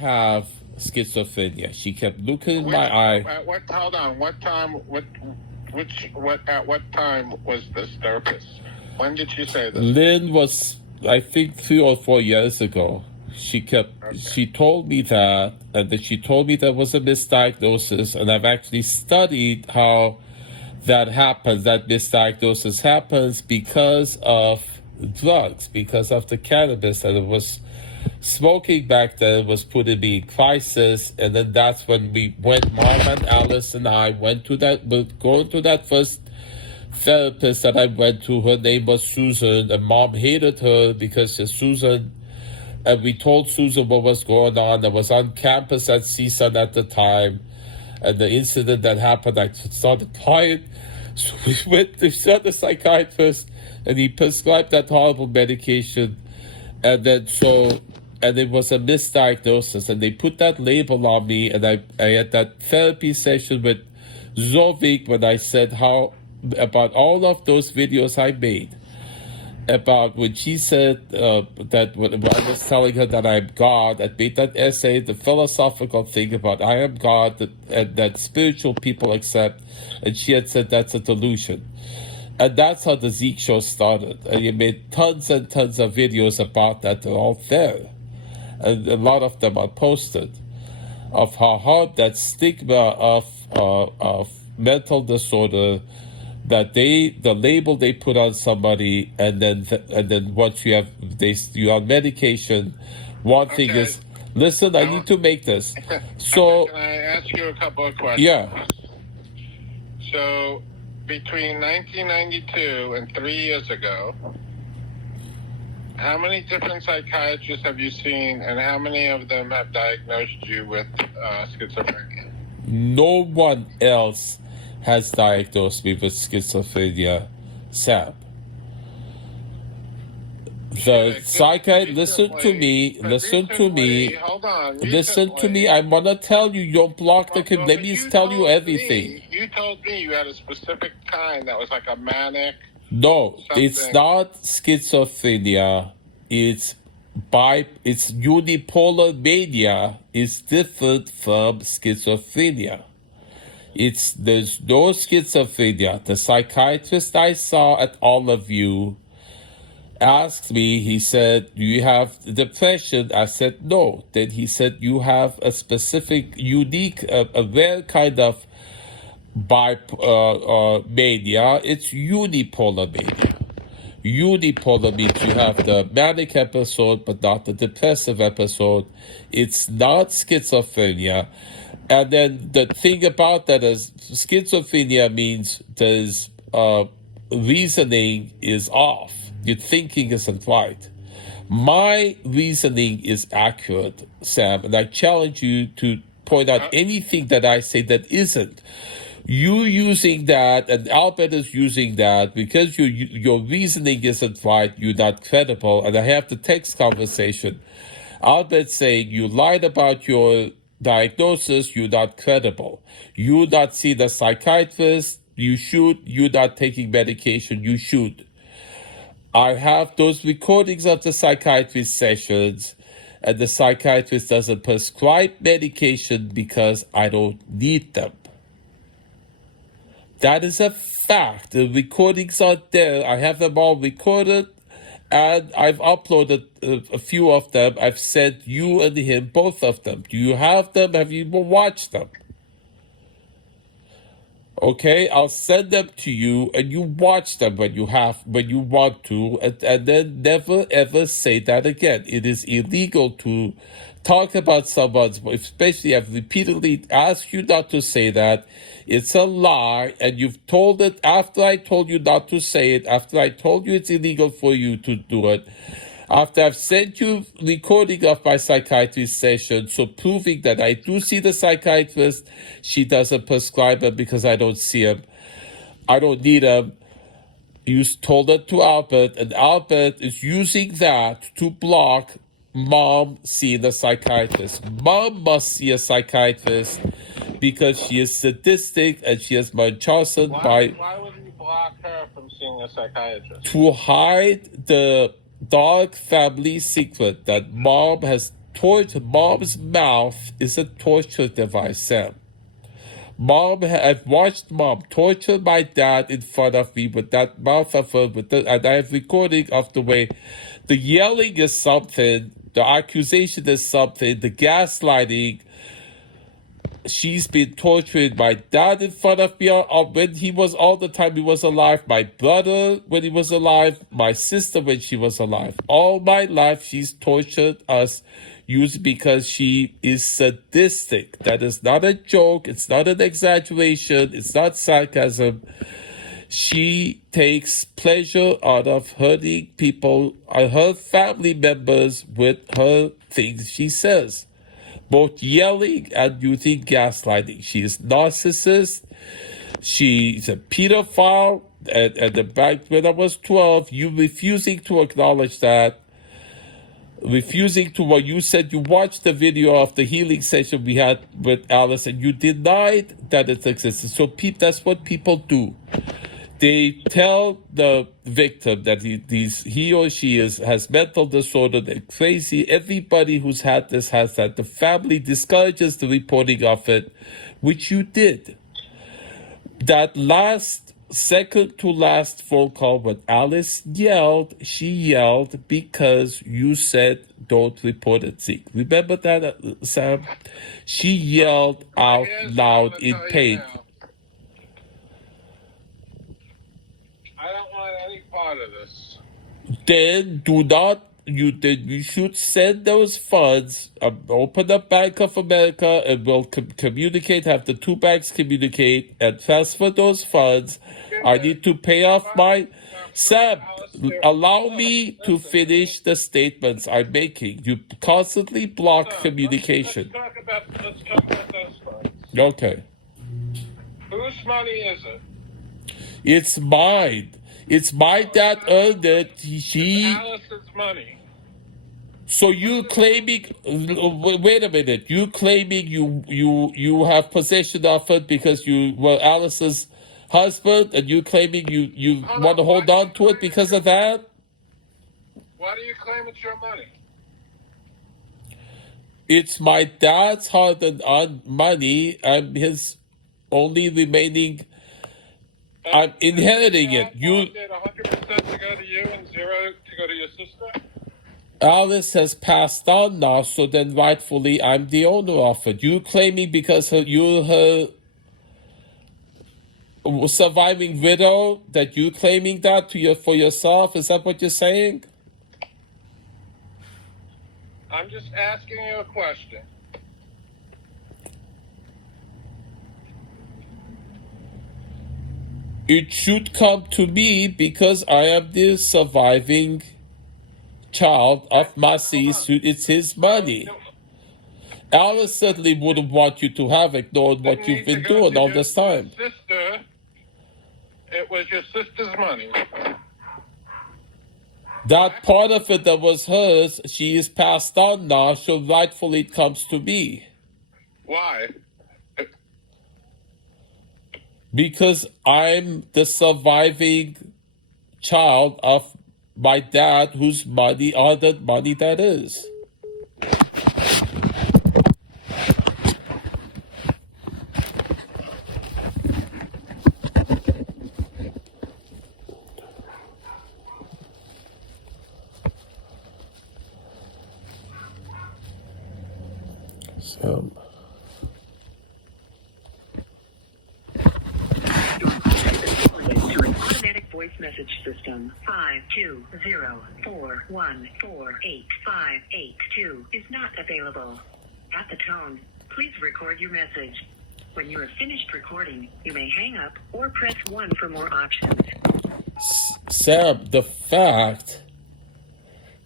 have schizophrenia. She kept looking in my eye. Hold on. What time? At what time was this therapist? When did she say this? Lynn was, I think, 3 or 4 years ago. She told me that, and then she told me there was a misdiagnosis, and I've actually studied how that happens. That misdiagnosis happens because of drugs, because of the cannabis, and it was smoking back then was putting me in crisis. And then that's when Mom and Alice and I went to going to that first therapist that I went to. Her name was Susan, and Mom hated her because Susan, and we told Susan what was going on. I was on campus at CSUN at the time, and the incident that happened, I started crying. So we went to the psychiatrist, and he prescribed that horrible medication. And then and it was a misdiagnosis, and they put that label on me. And I had that therapy session with Zeke when I said about all of those videos I made, about when she said that when I was telling her that I'm God, I made that essay, the philosophical thing about I am God, that spiritual people accept, and she had said that's a delusion. And that's how the Zeke Show started. And you made tons and tons of videos about that. They're all there. And a lot of them are posted, of how hard that stigma of mental disorder, that the label they put on somebody, and then once you're on medication, one thing is, listen, I need to make this. So can I ask you a couple of questions? Yeah. So between 1992 and 3 years ago, how many different psychiatrists have you seen, and how many of them have diagnosed you with schizophrenia? No one else has diagnosed me with schizophrenia, Sam. The psychiatrist, listen to me. Hold on. Listen to me. I want to tell you, don't block the... Let me tell you everything. You told me you had a specific kind that was like a manic... No, something. It's not schizophrenia. It's unipolar mania. It's different from schizophrenia. There's no schizophrenia. The psychiatrist I saw at all of you asked me, he said, do you have depression? I said, no. Then he said, you have a specific, unique, a rare kind of mania. It's unipolar mania. Unipolar means you have the manic episode, but not the depressive episode. It's not schizophrenia. And then the thing about that is schizophrenia means there's reasoning is off. Your thinking isn't right. My reasoning is accurate, Sam, and I challenge you to point out anything that I say that isn't. You using that, and Albert is using that, because your reasoning isn't right, you're not credible. And I have the text conversation. Albert saying you lied about your diagnosis, you're not credible. You not see the psychiatrist, you should. You're not taking medication, you should. I have those recordings of the psychiatrist sessions, and the psychiatrist doesn't prescribe medication because I don't need them. That is a fact. The recordings are there. I have them all recorded, and I've uploaded a few of them. I've sent you and him both of them. Do you have them? Have you watched them? Okay, I'll send them to you, and you watch them when you want to, and then never ever say that again. It is illegal to talk about someone's, especially I've repeatedly asked you not to say that. It's a lie, and you've told it after I told you not to say it, after I told you it's illegal for you to do it, after I've sent you recording of my psychiatrist session, so proving that I do see the psychiatrist, she doesn't prescribe him because I don't see him. I don't need him. You told it to Albert, and Albert is using that to block Mom seeing a psychiatrist. Mom must see a psychiatrist because she is sadistic and she has Munchausen by... Why would you block her from seeing a psychiatrist? To hide the dark family secret that Mom has Mom's mouth is a torture device, Sam. I've watched Mom torture my dad in front of me with that mouth of her, and I have recording of the way the yelling is something, the accusation is something, the gaslighting. She's been torturing my dad in front of me when he was all the time he was alive, my brother when he was alive, my sister when she was alive. All my life she's tortured us usually because she is sadistic. That is not a joke, it's not an exaggeration, it's not sarcasm. She takes pleasure out of hurting people, her family members, with her things she says. Both yelling and using gaslighting. She is narcissist. She's a pedophile. At the back when I was 12, you refusing to acknowledge that. Refusing to what you said. You watched the video of the healing session we had with Alice, and you denied that it existed. So that's what people do. They tell the victim that he or she has mental disorder, they're crazy. Everybody who's had this has that. The family discourages the reporting of it, which you did. That second to last phone call when Alice yelled, she yelled because you said don't report it, Zeke. Remember that, Sam? She yelled out loud in pain. I don't want any part of this. Then you should send those funds, open up Bank of America, and we'll communicate, have the two banks communicate, and transfer those funds. I need to pay off my... Sam, allow me to finish the statements I'm making. You constantly block communication. Let's talk about those funds. Okay. Whose money is it? It's mine. It's my dad earned it. Alice's money. So you claiming? Wait a minute. You claiming you have possession of it because you were Alice's husband, and you claiming you want to hold on to it because of that? Why do you claim it's your money? It's my dad's hard-earned money. I'm his only remaining. I'm inheriting it. You. 100% to go to you and 0 to go to your sister? Alice has passed on now, so then rightfully I'm the owner of it. You claiming because you're her surviving widow that you claiming that for yourself? Is that what you're saying? I'm just asking you a question. It should come to me because I am the surviving child of Massey's. It's his money. Alice certainly wouldn't want you to have ignored what you've been doing all this time. Sister, it was your sister's money. That part of it that was hers, she is passed on now, so rightfully it comes to me. Why? Because I'm the surviving child of my dad, whose money are the money that is. So... voice message system 52041485882 is not available. At the tone, please record your message. When you are finished recording, you may hang up or press 1 for more options. Sam, the fact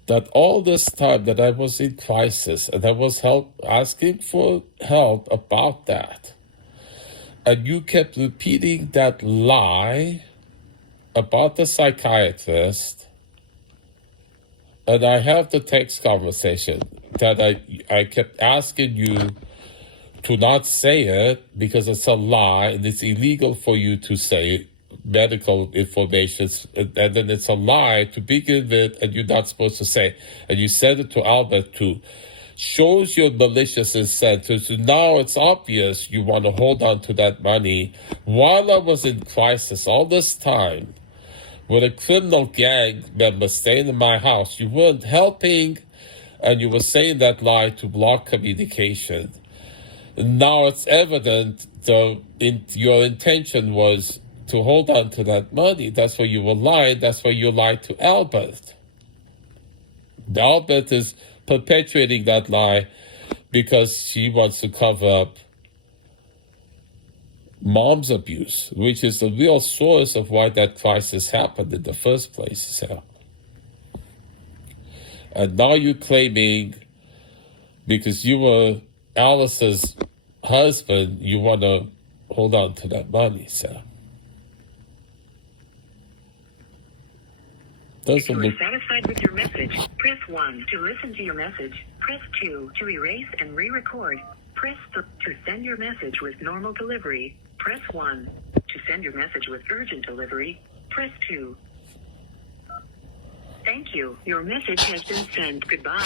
that all this time that I was in crisis and I was asking for help about that, and you kept repeating that lie about the psychiatrist, and I have the text conversation that I kept asking you to not say it because it's a lie and it's illegal for you to say medical information, and then it's a lie to begin with and you're not supposed to say. And you said it to Albert too. shows your malicious intent. So now it's obvious you want to hold on to that money. While I was in crisis all this time, with a criminal gang member staying in my house, you weren't helping, and you were saying that lie to block communication. Now it's evident your intention was to hold on to that money. That's why you were lying. That's why you lied to Albert. Albert is perpetuating that lie because she wants to cover up mom's abuse, which is the real source of why that crisis happened in the first place. So. And now you're claiming, because you were Alice's husband, you want to hold on to that money, so. If you are satisfied with your message, press 1 to listen to your message. Press 2 to erase and re-record. Press to send your message with normal delivery. Press 1 to send your message with urgent delivery. Press 2. Thank you. Your message has been sent. Goodbye.